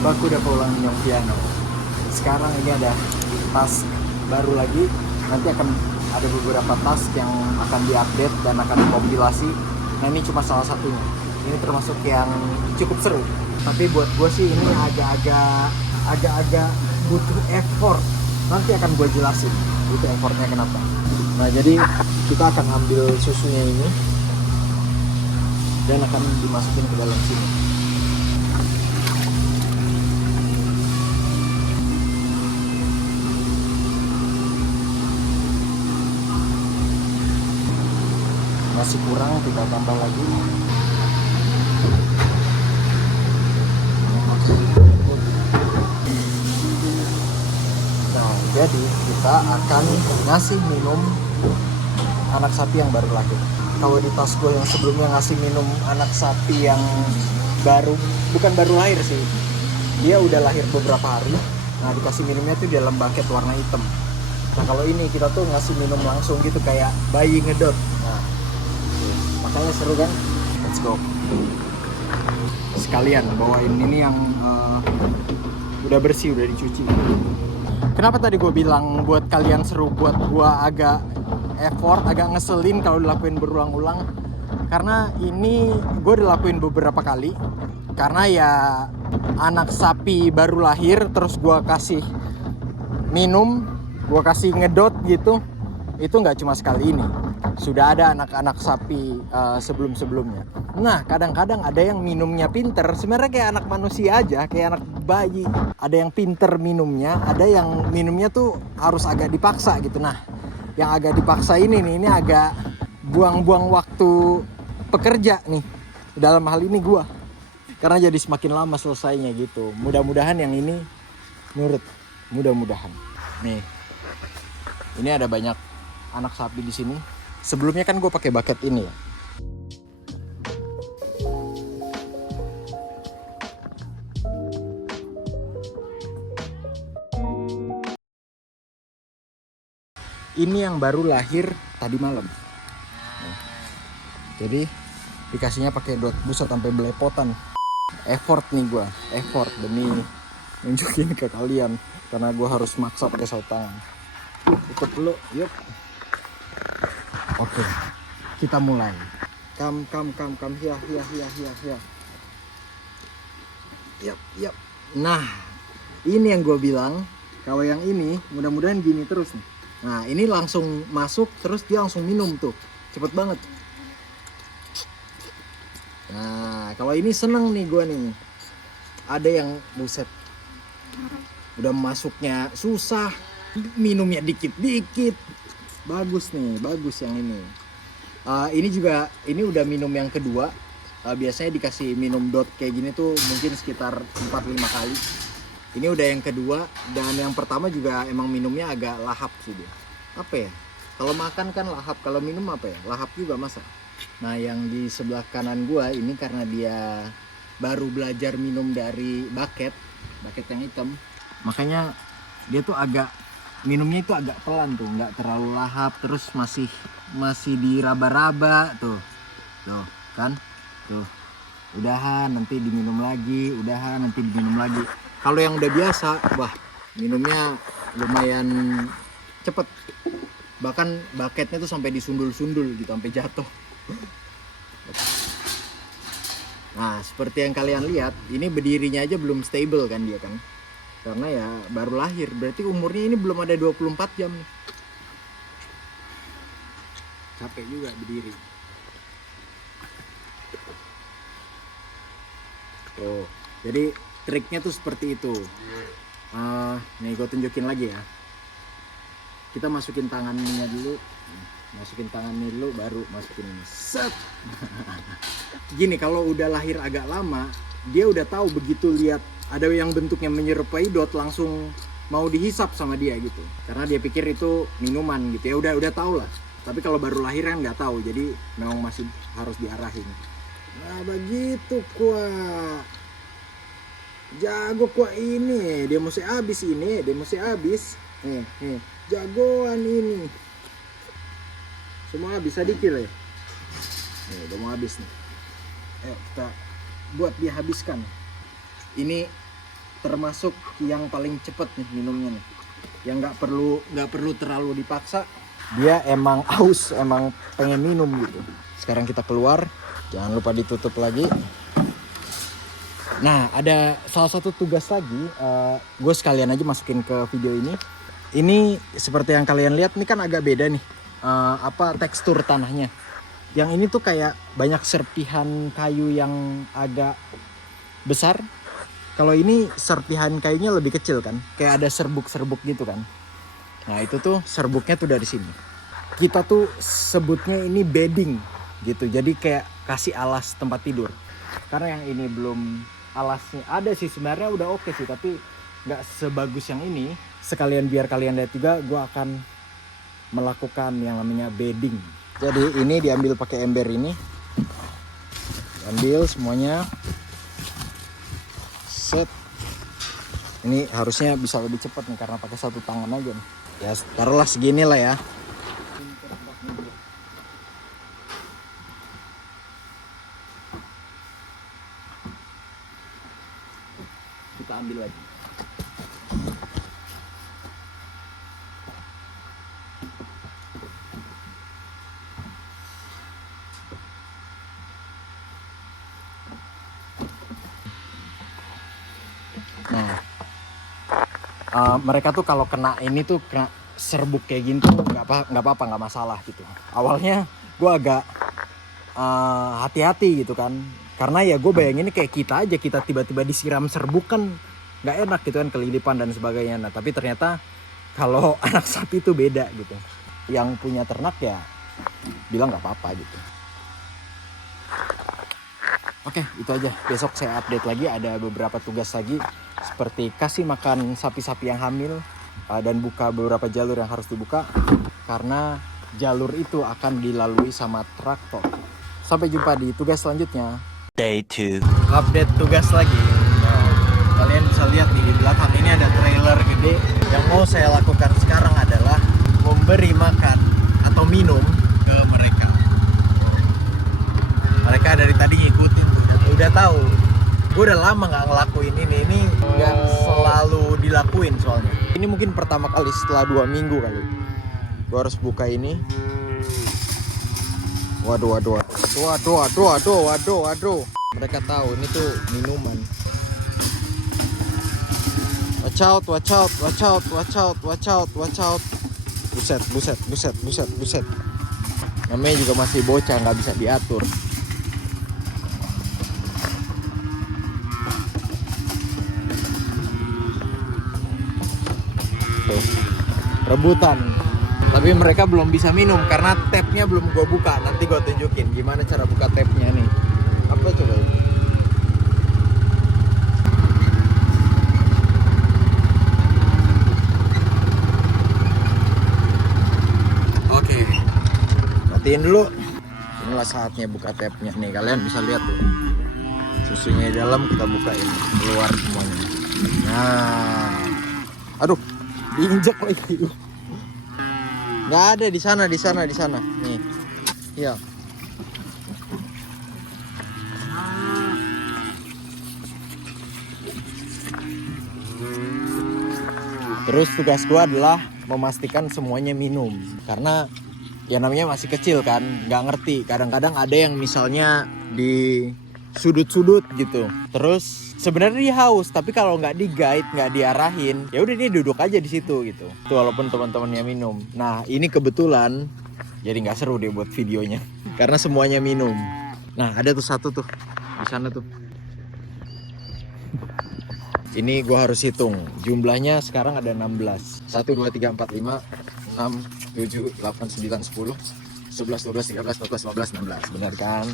Baku udah pulang minum piano. Sekarang ini ada task baru lagi. Nanti akan ada beberapa task yang akan diupdate dan akan dikompilasi. Nah ini cuma salah satunya. Ini termasuk yang cukup seru. Tapi buat gue sih ini agak-agak butuh effort. Nanti akan gue jelasin butuh effortnya kenapa. Nah jadi kita akan ambil susunya ini dan akan dimasukin ke dalam sini. Masih kurang, kita tambah lagi. Nah jadi kita akan ngasih minum anak sapi yang baru lahir. Kalau di tas gue yang sebelumnya ngasih minum anak sapi yang bukan baru lahir sih, dia udah lahir beberapa hari. Nah dikasih minumnya tuh di dalam bucket warna hitam. Nah kalau ini kita tuh ngasih minum langsung gitu kayak bayi ngedot. Nah makanya seru kan? Let's go. Sekalian bawain ini yang udah bersih, udah dicuci. Kenapa tadi gue bilang buat kalian seru, buat gue agak effort, agak ngeselin kalau dilakuin berulang-ulang. Karena ini gue dilakuin beberapa kali. Karena ya anak sapi baru lahir, terus gue kasih minum, gue kasih ngedot gitu. Itu nggak cuma sekali ini. Sudah ada anak-anak sapi sebelum-sebelumnya. Nah kadang-kadang ada yang minumnya pinter. Sebenarnya kayak anak manusia aja, kayak anak bayi. Ada yang pinter minumnya, ada yang minumnya tuh harus agak dipaksa gitu. Nah yang agak dipaksa ini nih, ini agak buang-buang waktu pekerja nih. Dalam hal ini gua. Karena jadi semakin lama selesainya gitu. Mudah-mudahan yang ini nurut. Mudah-mudahan. Nih. Ini ada banyak anak sapi di sini. Sebelumnya kan gue pakai bucket ini ya. Ini yang baru lahir tadi malam. Nah, jadi dikasihnya pakai dot, buset sampai belepotan. Effort nih gue, effort demi nunjukin ke kalian. Karena gue harus maksa pakai saut tangan. Ikut dulu, yuk. Oke, kita mulai. Kam, hiya. Yap. Nah, ini yang gue bilang. Kalau yang ini, mudah-mudahan gini terus nih. Nah, ini langsung masuk, terus dia langsung minum tuh. Cepet banget. Nah, kalau ini seneng nih gue nih. Ada yang buset. Udah masuknya susah. Minumnya dikit-dikit. Bagus nih, bagus yang ini. Ini juga, ini udah minum yang kedua. Biasanya dikasih minum dot kayak gini tuh mungkin sekitar 4-5 kali. Ini udah yang kedua, dan yang pertama juga emang minumnya agak lahap sih dia. Apa ya? Kalau makan kan lahap, kalau minum apa ya? Lahap juga masa. Nah yang di sebelah kanan gua ini karena dia baru belajar minum dari bucket yang hitam. Makanya dia tuh minumnya itu agak pelan tuh, nggak terlalu lahap, terus masih diraba-raba tuh kan, tuh udahan nanti diminum lagi, Kalau yang udah biasa, wah minumnya lumayan cepet, bahkan bucketnya tuh sampai disundul-sundul gitu, sampai jatuh. Nah seperti yang kalian lihat, ini berdirinya aja belum stable kan dia kan. Karena ya baru lahir, berarti umurnya ini belum ada 24 jam nih. Capek juga berdiri. Tuh, jadi triknya tuh seperti itu. Nih gue tunjukin lagi ya. Kita masukin tangannya dulu. Baru masukin ini. Set. Gini, kalau udah lahir agak lama, dia udah tahu begitu lihat ada yang bentuknya menyerupai dot langsung mau dihisap sama dia gitu. Karena dia pikir itu minuman gitu ya, udah tahu lah. Tapi kalau baru lahir kan nggak tahu, jadi memang masih harus diarahin. Nah begitu kuah. Jago kuah ini, dia mesti habis ini, Nih, jagoan ini. Semua bisa dikit ya. Nih, udah mau habis nih. Ayo kita buat dia habiskan. Ini termasuk yang paling cepet nih minumnya nih, yang nggak perlu terlalu dipaksa. Dia emang haus, emang pengen minum gitu. Sekarang kita keluar, jangan lupa ditutup lagi. Nah, ada salah satu tugas lagi, gue sekalian aja masukin ke video ini. Ini seperti yang kalian lihat, ini kan agak beda nih, tekstur tanahnya. Yang ini tuh kayak banyak serpihan kayu yang agak besar. Kalau ini serpihan kayunya lebih kecil kan, kayak ada serbuk-serbuk gitu kan. Nah itu tuh serbuknya tuh dari sini. Kita tuh sebutnya ini bedding gitu. Jadi kayak kasih alas tempat tidur. Karena yang ini belum alasnya ada sih sebenarnya udah oke sih, tapi nggak sebagus yang ini. Sekalian biar kalian lihat juga, gue akan melakukan yang namanya bedding. Jadi ini diambil pakai ember ini. Ambil semuanya. Set. Ini harusnya bisa lebih cepat nih karena pakai satu tangan aja nih. Ya taruhlah segini lah ya. Kita ambil lagi. Nah, mereka tuh kalau kena ini tuh kena serbuk kayak gini tuh nggak apa-apa, nggak masalah gitu. Awalnya gue agak hati-hati gitu kan, karena ya gue bayanginnya kayak kita tiba-tiba disiram serbuk kan nggak enak gitu kan, kelilipan dan sebagainya. Nah tapi ternyata kalau anak sapi tuh beda gitu. Yang punya ternak ya bilang nggak apa-apa gitu. Oke, itu aja. Besok saya update lagi, ada beberapa tugas lagi seperti kasih makan sapi-sapi yang hamil dan buka beberapa jalur yang harus dibuka karena jalur itu akan dilalui sama traktor. Sampai jumpa di tugas selanjutnya. Day 2. Update tugas lagi. Nah, kalian bisa lihat di belakang ini ada trailer gede. Yang mau saya lakukan sekarang adalah memberi makan atau minum ke mereka. Mereka dari tadi ngikutin tuh, udah tahu. Gue udah lama nggak ngelakuin ini nggak selalu dilakuin soalnya. Ini mungkin pertama kali setelah 2 minggu kali. Gue harus buka ini. Waduh. Mereka tahu ini tuh minuman. Watch out. Buset. Namanya juga masih bocah, nggak bisa diatur. Tuh, rebutan. Tapi mereka belum bisa minum karena tapnya belum gue buka. Nanti gue tunjukin gimana cara buka tapnya nih. Apa coba ini? Oke, matiin dulu. Inilah saatnya buka tapnya nih. Kalian bisa lihat tuh. Susunya di dalam kita bukain, keluar semuanya. Nah, aduh, diinjak lagi. Nggak ada di sana. Nih, iya. Terus tugas gua adalah memastikan semuanya minum. Karena ya namanya masih kecil kan, nggak ngerti. Kadang-kadang ada yang misalnya di sudut-sudut gitu. Terus sebenarnya dia haus, tapi kalau nggak di-guide, nggak diarahin, ya udah dia duduk aja di situ gitu. Tuh walaupun teman-temannya minum. Nah ini kebetulan jadi nggak seru deh buat videonya, karena semuanya minum. Nah ada tuh satu tuh di sana tuh. Ini gue harus hitung jumlahnya sekarang ada 16. 1, 2, 3, 4, 5, 6, 7, 8, 9, 10, 11, 12, 13, 14, 15, 16. Benar kan?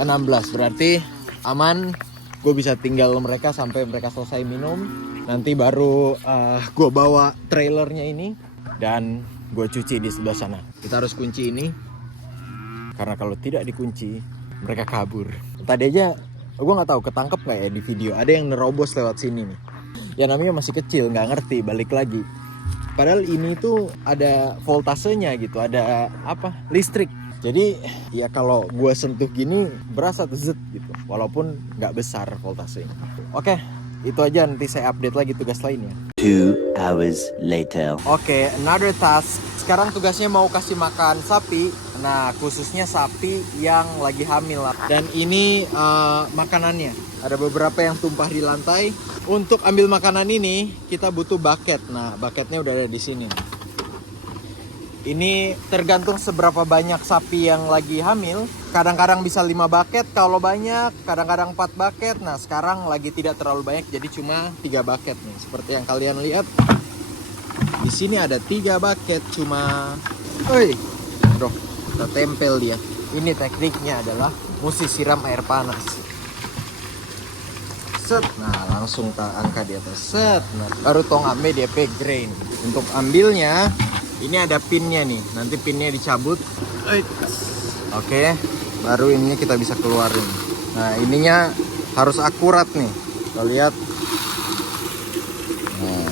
16 berarti aman. Gue bisa tinggal mereka sampai mereka selesai minum. Nanti baru gue bawa trailernya ini dan gue cuci di sebelah sana. Kita harus kunci ini karena kalau tidak dikunci mereka kabur. Tadi aja gue nggak tahu ketangkep nggak ya di video. Ada yang nerobos lewat sini nih. Ya namanya masih kecil, nggak ngerti, balik lagi. Padahal ini tuh ada voltasenya gitu, ada listrik. Jadi ya kalau gue sentuh gini berasa tuh zet gitu, walaupun nggak besar voltasenya. Oke, Itu aja, nanti saya update lagi tugas lainnya. 2 hours later. Oke, another task. Sekarang tugasnya mau kasih makan sapi. Nah, khususnya sapi yang lagi hamil lah. Dan ini makanannya. Ada beberapa yang tumpah di lantai. Untuk ambil makanan ini, kita butuh bucket. Nah, bucketnya udah ada di sini. Ini tergantung seberapa banyak sapi yang lagi hamil. Kadang-kadang bisa 5 bucket kalau banyak, kadang-kadang 4 bucket. Nah, sekarang lagi tidak terlalu banyak, jadi cuma 3 bucket nih. Seperti yang kalian lihat. Di sini ada 3 bucket cuma. Oi, bro, kita tempel dia. Ini tekniknya adalah mesti siram air panas. Set, nah langsung tak angkat di atas. Set, nah baru tong ambil DP grain. Untuk ambilnya, ini ada pinnya nih. Nanti pinnya dicabut. Oke, baru ininya kita bisa keluarin. Nah, ininya harus akurat nih. Kita lihat. Nah.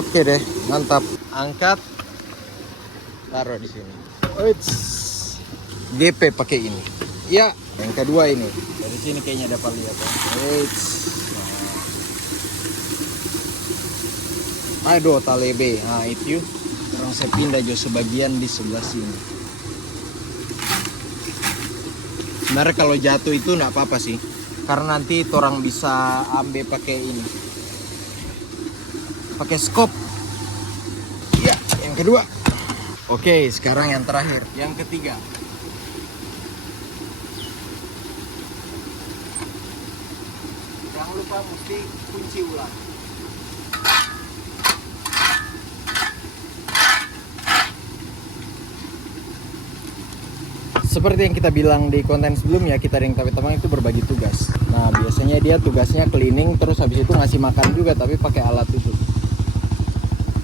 Oke deh, mantap. Angkat, taruh di sini. GP pakai ini. Ya, yang kedua ini. Dari sini kayaknya dapat lihat ya. Aduh, talebe. Nah, itu. Sekarang saya pindah jo sebagian di sebelah sini. Sebenarnya kalau jatuh itu nggak apa-apa sih. Karena nanti orang bisa ambil pakai ini. Pakai skop. Ya, yang kedua. Oke, sekarang yang terakhir, yang ketiga. Jangan lupa mesti kunci ulang. Seperti yang kita bilang di konten sebelumnya, kita Ring Tapi Tamang itu berbagi tugas. Nah, biasanya dia tugasnya cleaning, terus habis itu ngasih makan juga, tapi pakai alat itu.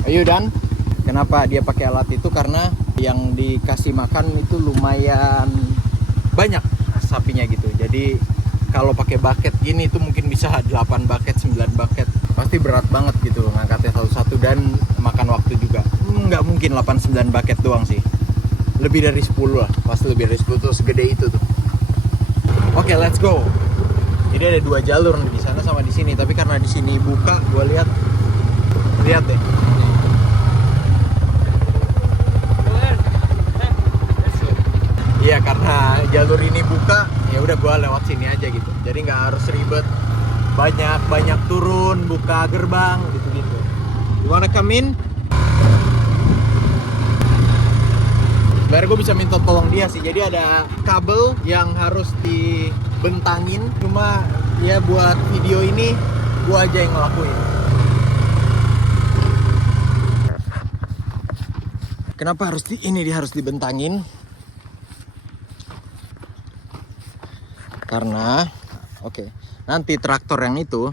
Ayo Dan, kenapa dia pakai alat itu? Karena yang dikasih makan itu lumayan banyak sapinya gitu. Jadi kalau pakai bucket gini itu mungkin bisa 8 bucket, 9 bucket. Pasti berat banget gitu ngangkatnya satu-satu dan makan waktu juga. Nggak mungkin 8-9 bucket doang sih. Lebih dari 10 lah, pasti lebih dari 10 tuh, segede itu tuh. Oke, let's go. Jadi ada 2 jalur nih, di sana sama di sini. Tapi karena di sini buka, gua lihat deh. Iya, karena jalur ini buka, ya udah gua lewat sini aja gitu. Jadi nggak harus ribet, banyak turun, buka gerbang gitu-gitu. You wanna come in? Sebenarnya gue bisa minta tolong dia sih. Jadi ada kabel yang harus dibentangin. Cuma ya buat video ini gue aja yang ngelakuin. Kenapa harus harus dibentangin? Karena nanti traktor yang itu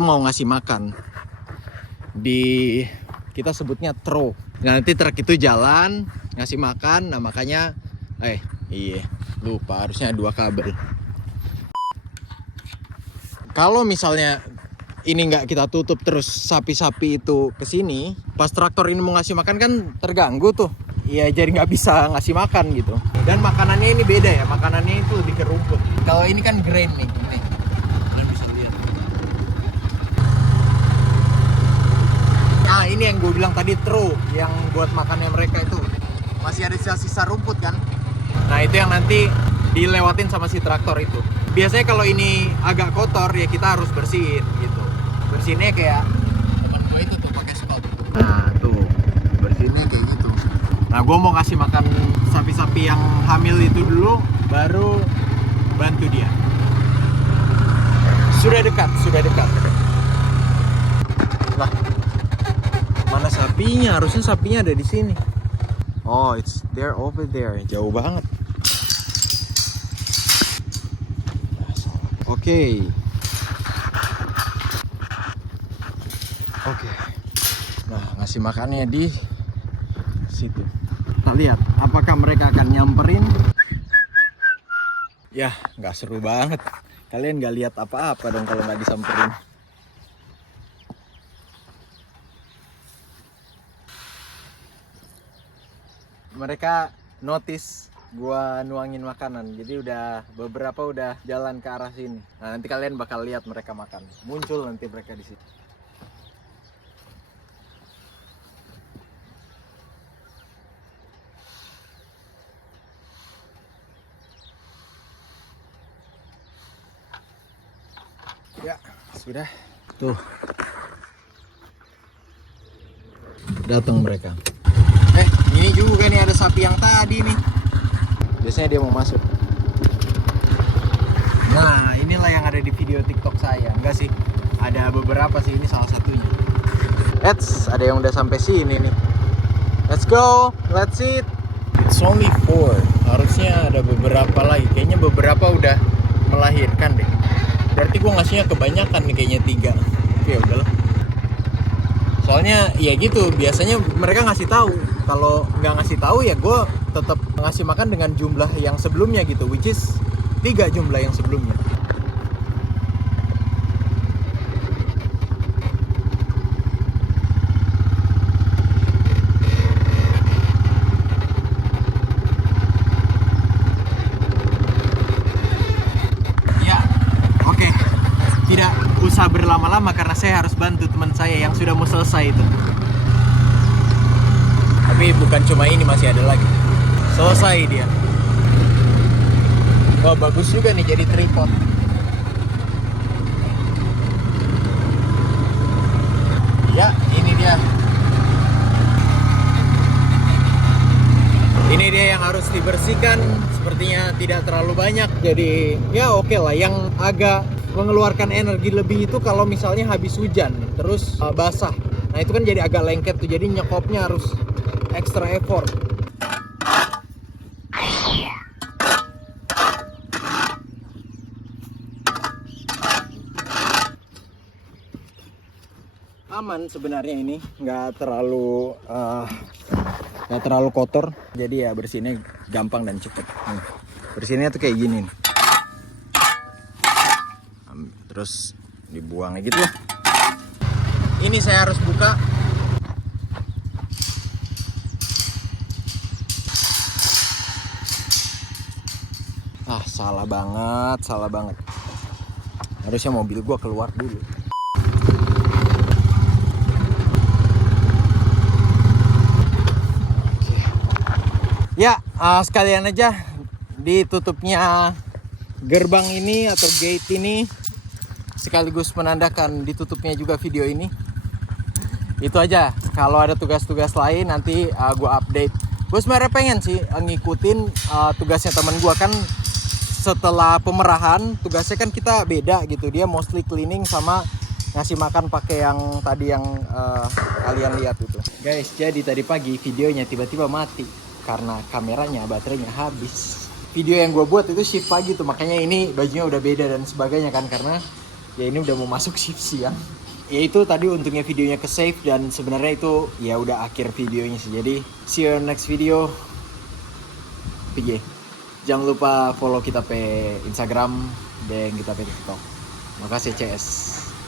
mau ngasih makan di, kita sebutnya trough. Nah, nanti truk itu jalan ngasih makan. Nah, makanya lupa, harusnya 2 kabel. Kalau misalnya ini nggak kita tutup terus sapi-sapi itu kesini, pas traktor ini mau ngasih makan kan terganggu tuh. Iya, jadi nggak bisa ngasih makan gitu. Dan makanannya ini beda ya, makanannya itu lebih ke rumput. Kalau ini kan grain nih, ini. Kalian bisa lihat. Nah, ini yang gue bilang tadi trough, yang buat makannya mereka itu. Masih ada sisa-sisa rumput kan. Nah, itu yang nanti dilewatin sama si traktor itu. Biasanya kalau ini agak kotor ya kita harus bersihin gitu. Bersihinnya kayak teman gue itu tuh pakai skop. Nah, tuh bersihinnya kayak gitu. Nah, gue mau kasih makan sapi-sapi yang hamil itu dulu, baru bantu dia. Sudah dekat. Lah, mana sapinya? Harusnya sapinya ada di sini. Oh, it's there over there. Jauh banget. Oke. Nah, ngasih makannya di situ. Kita lihat apakah mereka akan nyamperin. Ya, nggak seru banget. Kalian nggak lihat apa-apa dong kalau nggak disamperin. Mereka notice gua nuangin makanan. Jadi beberapa udah jalan ke arah sini. Nah, nanti kalian bakal lihat mereka makan. Muncul nanti mereka di sini. Ya, sudah. Tuh. Datang mereka. Ini juga nih ada sapi yang tadi nih. Biasanya dia mau masuk. Nah, inilah yang ada di video TikTok saya. Enggak sih, ada beberapa sih, ini salah satunya. Ada yang udah sampai sini nih. Let's go, let's eat. It's only 4. Harusnya ada beberapa lagi. Kayaknya beberapa udah melahirkan deh. Berarti gua ngasihnya kebanyakan nih, kayaknya 3. Oke, udahlah. Soalnya ya gitu, biasanya mereka ngasih tahu. Kalau nggak ngasih tahu ya gue tetap ngasih makan dengan jumlah yang sebelumnya gitu, which is 3 jumlah yang sebelumnya. Ya, oke. Tidak usah berlama-lama karena saya harus bantu teman saya yang sudah mau selesai itu. Tapi bukan cuma ini, masih ada lagi. Selesai dia. Wah, bagus juga nih jadi tripod. Ya, ini dia. Ini dia yang harus dibersihkan. Sepertinya tidak terlalu banyak. Jadi ya oke lah. Yang agak mengeluarkan energi lebih itu kalau misalnya habis hujan terus basah. Nah itu kan jadi agak lengket tuh. Jadi nyekopnya harus extra effort. Aman sebenarnya ini, nggak terlalu kotor. Jadi ya bersihnya gampang dan cepet. Bersihnya tuh kayak gini nih. Terus dibuang gitu lah. Ini saya harus buka. Salah banget. Harusnya mobil gua keluar dulu. Oke. Ya, sekalian aja ditutupnya gerbang ini atau gate ini, sekaligus menandakan ditutupnya juga video ini. Itu aja. Kalau ada tugas-tugas lain nanti gua update. Gue sebenarnya pengen sih ngikutin tugasnya temen gua kan. Setelah pemerahan tugasnya kan kita beda gitu, dia mostly cleaning sama ngasih makan pakai yang tadi yang kalian lihat itu. Guys, jadi tadi pagi videonya tiba-tiba mati karena kameranya baterainya habis. Video yang gue buat itu shift pagi tuh, makanya ini bajunya udah beda dan sebagainya kan, karena ya ini udah mau masuk shift siang. Ya itu tadi untungnya videonya ke save dan sebenarnya itu ya udah akhir videonya sih. Jadi see you next video. PJ. Jangan lupa follow kita pe Instagram dan kita pe TikTok. Makasih CS.